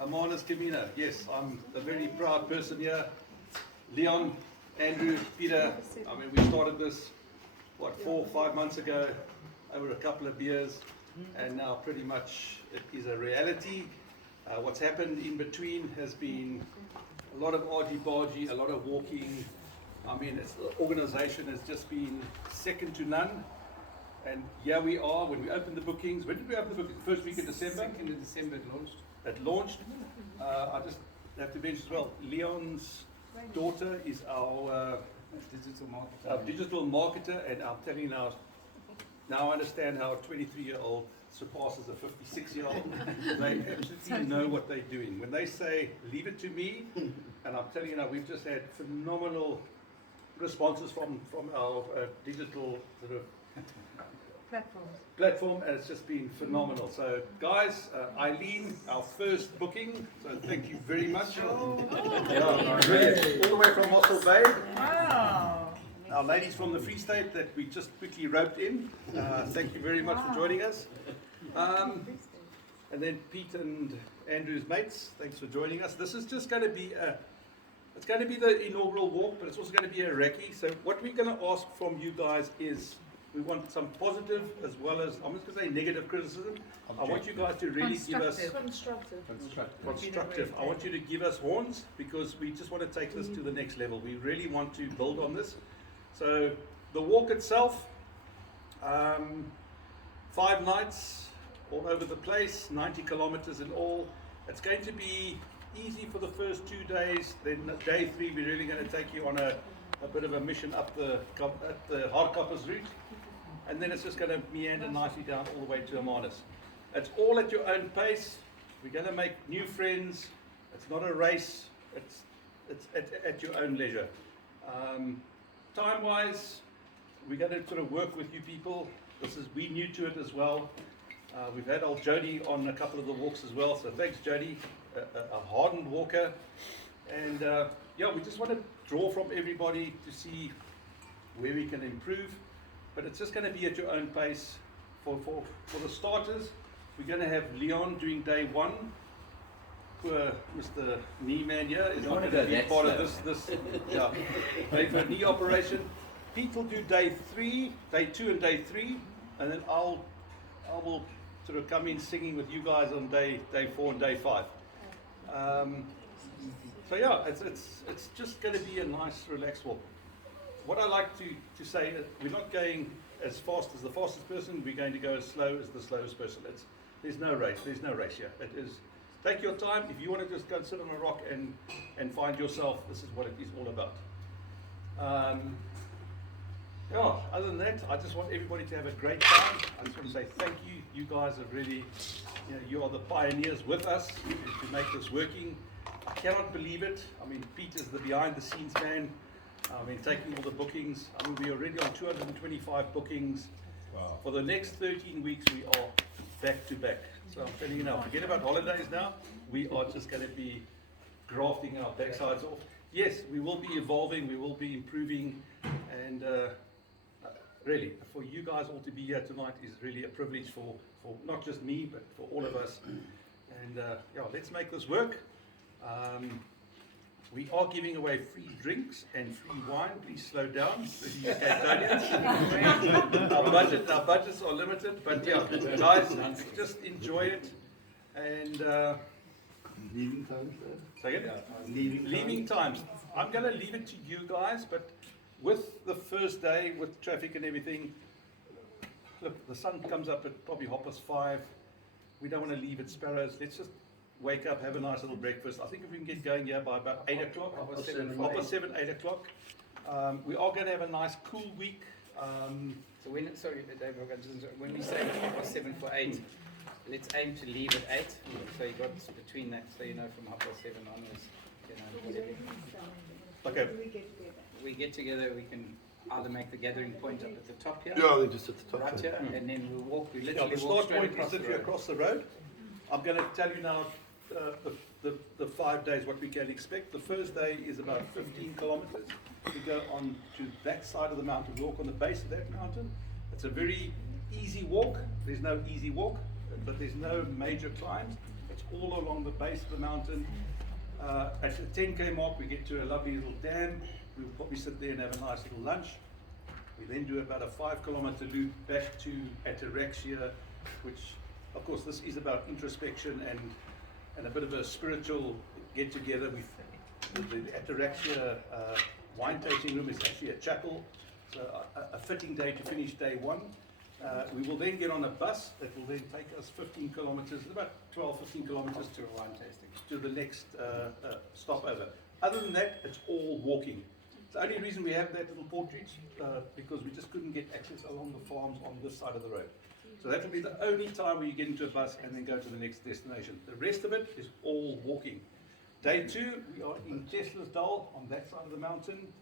Hermanus Camino. Yes, I'm a very proud person here. Leon, Andrew, Peter. I mean, we started this, 4 or 5 months ago, over a couple of beers, and now pretty much it is a reality. What's happened in between has been a lot of argy-bargy, a lot of walking. I mean, the organization has just been second to none. And here we are, when we opened the bookings. When did we open the bookings? First week of December? 2nd of December it launched. It launched. I just have to mention as well, Leon's daughter is our digital marketer, and I'm telling you now I understand how a 23-year-old surpasses a 56-year-old. They absolutely know what they're doing. When they say, leave it to me, and I'm telling you now, we've just had phenomenal responses from our digital sort of platform, and it's just been phenomenal. So guys, Eileen, our first booking, so thank you very much. Yeah, brilliant. All the way from Mossel Bay. Wow. Our ladies from the Free State that we just quickly roped in, thank you very much for joining us. And then Pete and Andrew's mates, thanks for joining us. This is just going to be it's going to be the inaugural walk, but it's also going to be a recce. So what we're going to ask from you guys is, we want some positive as well as, I'm just going to say negative criticism. I want you guys to really give us constructive. I want you to give us horns, because we just want to take this to the next level. We really want to build on this. So the walk itself, 5 nights all over the place, 90 kilometers in all. It's going to be easy for the first 2 days. Then day 3, we're really going to take you on a bit of a mission up the Hardkoppers route, and then it's just going to meander nicely down all the way to Hermanus. It's all at your own pace. We're going to make new friends. It's not a race. It's at your own leisure. Time-wise, we're going to sort of work with you people. We're new to it as well. We've had old Jody on a couple of the walks as well, so thanks Jody, a hardened walker. And yeah, we just want to draw from everybody to see where we can improve, but it's just going to be at your own pace. For the starters, we're going to have Leon doing day 1. Poor Mr. Knee Man here is not going to be part of this yeah, day for a knee operation. Pete will do day 2 and day 3, and then I will sort of come in singing with you guys on day 4 and day 5. So yeah, it's just going to be a nice, relaxed walk. What I like to say is, we're not going as fast as the fastest person. We're going to go as slow as the slowest person. There's no race. There's no race here. It is, take your time. If you want to just go and sit on a rock and find yourself, this is what it is all about. Yeah, other than that, I just want everybody to have a great time. I just want to say thank you. You guys are really, you are the pioneers with us to make this working. I cannot believe it. I mean, Pete is the behind the scenes man. I mean, taking all the bookings. I mean, we're already on 225 bookings. Wow. For the next 13 weeks, we are back to back. So I'm telling you now, forget about holidays now. We are just going to be grafting our backsides off. Yes, we will be evolving, we will be improving, and really, for you guys all to be here tonight is really a privilege for not just me, but for all of us. And yeah, let's make this work. We are giving away free drinks and free wine. Please slow down, the Cantonians. Our budgets are limited, but yeah, guys, just enjoy it. And Leaving times, leaving times. I'm going to leave it to you guys, but with the first day, with traffic and everything, look, the sun comes up at probably 5:30. We don't want to leave at Sparrows. Let's just wake up, have a nice little breakfast. I think if we can get going here by about 8 o'clock, 7, 8 o'clock. We are going to have a nice cool week. So when, sorry Dave, when we say 7 for 8, let's aim to leave at 8. So you got between that, so from 7 onwards. Okay. We get together, we can either make the gathering point up at the top here. Yeah, they're just at the top. Right here, and then we'll walk. We Yeah, literally the walk start point straight is literally across the road. I'm going to tell you now the 5 days what we can expect. The first day is about 15 kilometers. We go on to that side of the mountain, walk on the base of that mountain. It's a very easy walk. There's no easy walk, but there's no major climbs. It's all along the base of the mountain. At the 10K mark, we get to a lovely little dam. We'll probably sit there and have a nice little lunch. We then do about a 5-kilometer loop back to Ataraxia, which, of course, this is about introspection and a bit of a spiritual get-together. The Ataraxia wine tasting room is actually a chapel, so a fitting day to finish day one. We will then get on a bus that will then take us 15 kilometers, about 12, 15 kilometers To a wine tasting. to the next stopover. Other than that, it's all walking. The only reason we have that little portage, because we just couldn't get access along the farms on this side of the road. So that will be the only time where you get into a bus and then go to the next destination. The rest of it is all walking. Day 2, we are in Teslasdal on that side of the mountain,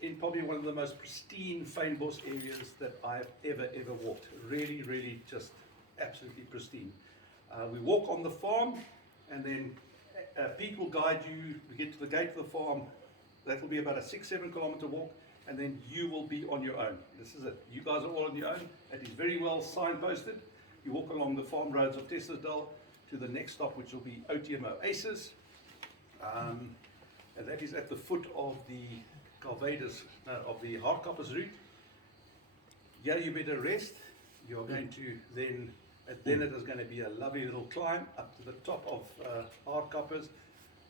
in probably one of the most pristine fynbos areas that I've ever walked. Really, really just absolutely pristine. We walk on the farm, and then Pete will guide you. We get to the gate of the farm. That will be about a 6-7 kilometer walk, and then you will be on your own. This is it. You guys are all on your own. It is very well signposted. You walk along the farm roads of Teslasdal to the next stop, which will be Otium Oasis. And that is at the foot of the Calvados, of the Hardkoppers route. Yeah, you better rest. You're going to then it is going to be a lovely little climb up to the top of Hardkoppers,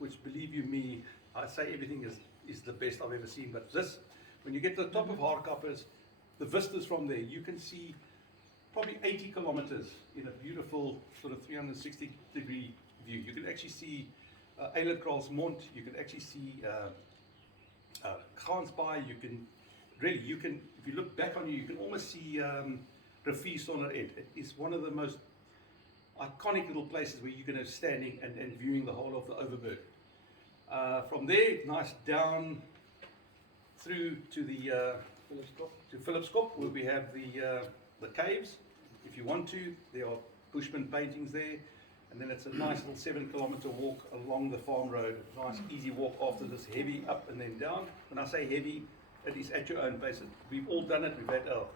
which, believe you me, I say everything is the best I've ever seen. But this, when you get to the top of Hardkoppers, the vistas from there, you can see probably 80 kilometers in a beautiful sort of 360-degree view. You can actually see Eilerkralsmond, you can actually see Gansbaai, you can, if you look back on you can almost see Riviersonderend. It is one of the most iconic little places where you're going to standing and viewing the whole of the Overberg. From there, nice down through to the Philipskop, where we have the caves. If you want to, there are Bushman paintings there. And then it's a nice little 7-kilometer walk along the farm road. Nice easy walk after this heavy up and then down. When I say heavy, it is at your own pace. We've all done it. We've had a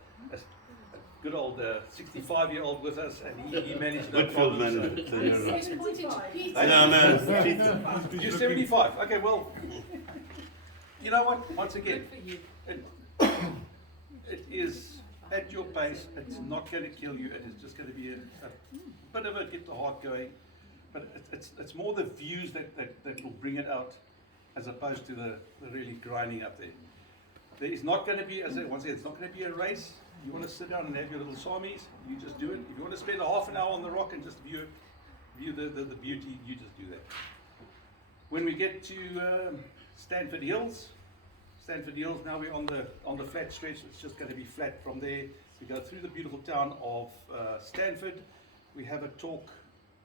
good old 65-year-old with us, and he managed no Whitfield problem. man. So. You're 75. Okay, well, you know what? Once again, it is at your pace. It's not going to kill you. It is just going to be a bit of a get the heart going. But it's more the views that will bring it out, as opposed to the really grinding up there. There is not going to be, as I once said, it's not going to be a race. You want to sit down and have your little samis, you just do it. If you want to spend a half an hour on the rock and just view the beauty, you just do that. When we get to Stanford Hills, now we're on the flat stretch. It's just going to be flat from there. We go through the beautiful town of Stanford. We have a talk,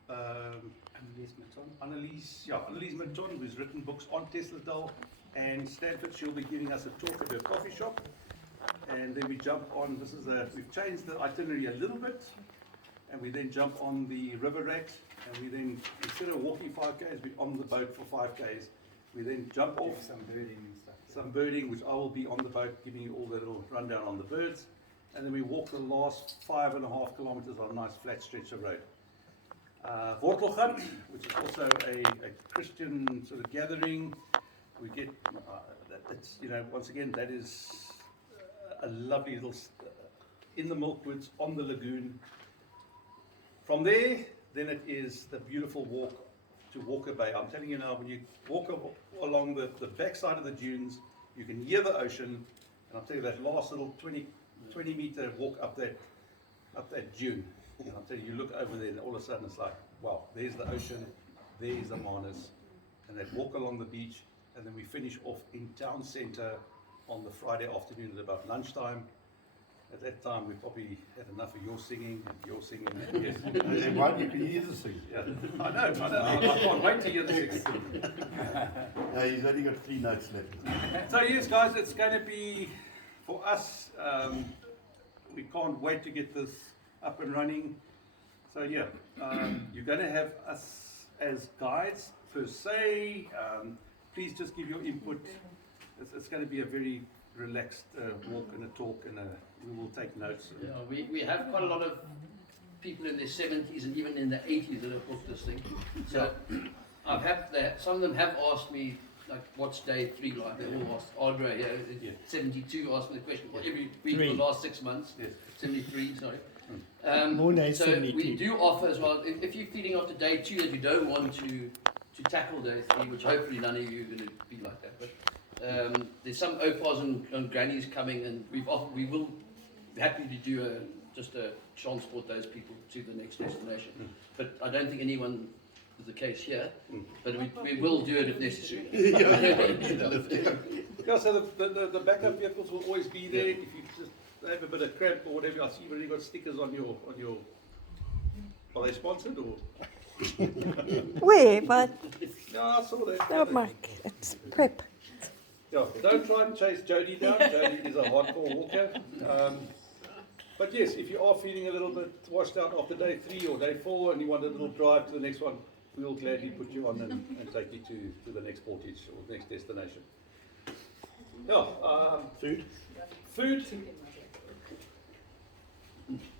Annelies Maton, who's written books on Teslasdal and Stanford. She'll be giving us a talk at her coffee shop. And then we jump on, we've changed the itinerary a little bit, and we then jump on the river rat, and we then, instead of walking 5Ks, we're on the boat for 5Ks. We then jump off. Some birding and stuff. Some birding, which I will be on the boat giving you all the little rundown on the birds. And then we walk the last 5.5 kilometers on a nice flat stretch of road. Wortelgat, which is also a Christian sort of gathering. We get, it's, once again, that is a lovely little, in the Milkwoods, on the lagoon. From there, then it is the beautiful walk to Walker Bay. I'm telling you now, when you walk along the backside of the dunes, you can hear the ocean, and I'll tell you that last little 20 meter walk up that dune. And I'll tell you, you look over there, and all of a sudden it's like, wow, there's the ocean, there's the Manus, and that walk along the beach, and then we finish off in town centre on the Friday afternoon at about lunchtime. At that time, we probably had enough of your singing. Yes. And why you can hear the sing? Yeah. I know. I can't wait to hear the singing. He's only got 3 notes left. So yes, guys, it's going to be, for us, we can't wait to get this up and running. So yeah, you're going to have us as guides per se. Please just give your input. It's going to be a very relaxed walk and a talk, and we will take notes. Yeah, we have quite a lot of people in their 70s and even in their 80s that have booked this thing. So I've had that. Some of them have asked me, like, what's day 3 like? They all asked. Andre, Yeah. 72, asked me the question every week for the last 6 months. Yes. 73, sorry. Morning, So 72. we do offer as well, if you're feeling after day 2 that you don't want to tackle day 3, which hopefully none of you are going to be like that, but there's some opas and grannies coming, and we will be happy to do just a transport those people to the next destination. But I don't think anyone is the case here, but we will do it if necessary. Yeah, so the backup vehicles will always be there. If you just have a bit of cramp or whatever, I see you've already got stickers on your. Are they sponsored or? Where? But No, I saw that. no, Mike, it's prep. Yeah, don't try and chase Jody down. Jody is a hardcore walker. But yes, if you are feeling a little bit washed out after day 3 or day 4 and you want a little drive to the next one, we will gladly put you on and take you to the next portage or the next destination. Yeah, Food? food.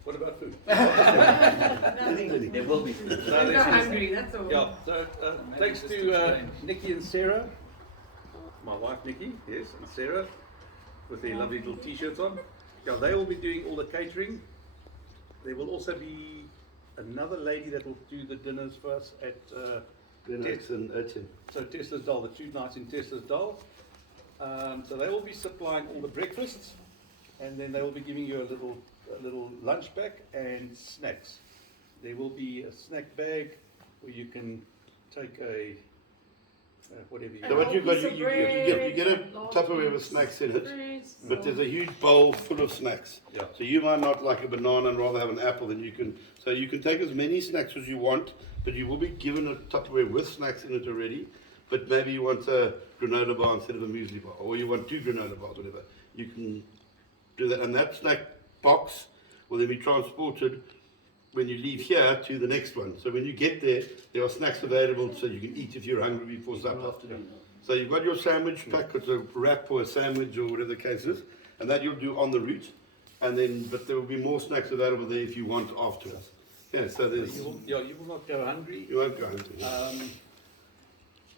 What about food? There will be food. No, I'm there's- not hungry, that's all. Yeah, so thanks to Nikki and Sarah, my wife Nikki, yes, and Sarah, with their lovely little t-shirts on. Yeah, they will be doing all the catering. There will also be another lady that will do the dinners for us at Grenades and urchin. so Tesla's Dal, the 2 nights in Tesla's Dal. So they will be supplying all the breakfasts, and then they will be giving you a little lunch pack and snacks. There will be a snack bag where you can take a whatever you So what you got, you Bread, get a lots Tupperware of with snacks in it, fruits, but there's a huge bowl full of snacks. Yeah. So you might not like a banana and rather have an apple, then you can take as many snacks as you want, but you will be given a Tupperware with snacks in it already. But maybe you want a granola bar instead of a muesli bar, or you want 2 granola bars, whatever. You can do that, and that snack box will then be transported when you leave here to the next one. So when you get there, there are snacks available so you can eat if you're hungry before supper. So you've got your sandwich pack, it's a wrap or a sandwich or whatever the case is, and that you'll do on the route. And then, but there will be more snacks available there if you want afterwards. Yeah, so there's, will not go hungry. you won't go hungry.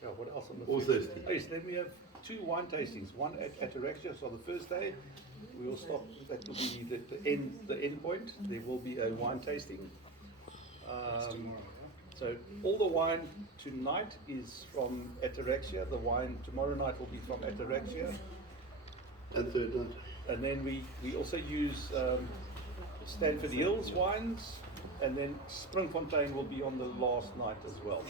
Yeah, what else on the Or food? thirsty. Yes, then we have 2 wine tastings. One at Ataraxia, so the first day we will stop. That will be the end point. There will be a wine tasting. So all the wine tonight is from Ataraxia. The wine tomorrow night will be from Ataraxia. And third night. And then we also use Stanford Hills wines, and then Springfontein will be on the last night as well.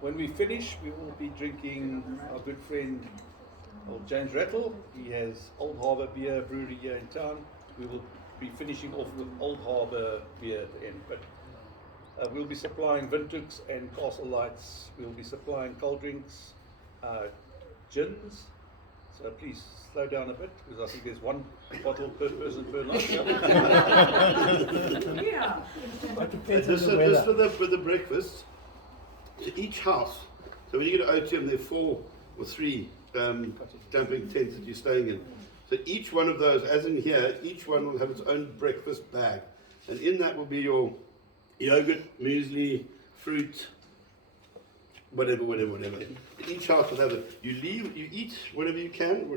When we finish, we will be drinking our good friend old James Rattle. He has Old Harbour Beer Brewery here in town. We will be finishing off with Old Harbour Beer at the end. But we'll be supplying Vintuks and Castle Lights. We'll be supplying cold drinks, gins. So please slow down a bit, because I think there's 1 bottle per person per night. Yeah. Depends on Just the weather. with the breakfast, so each house, so when you go to OTM, there are 4 or 3 camping tents that you're staying in. So each one of those, as in here, each one will have its own breakfast bag. And in that will be your yogurt, muesli, fruit, whatever. Each house will have it. You eat whatever you can,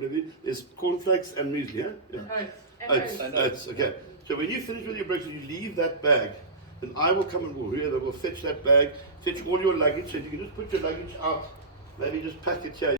there's cornflakes and muesli, yeah? Oats, okay. So when you finish with your breakfast, you leave that bag. Then I will come and will fetch that bag, fetch all your luggage, so you can just put your luggage out, maybe just pack it here.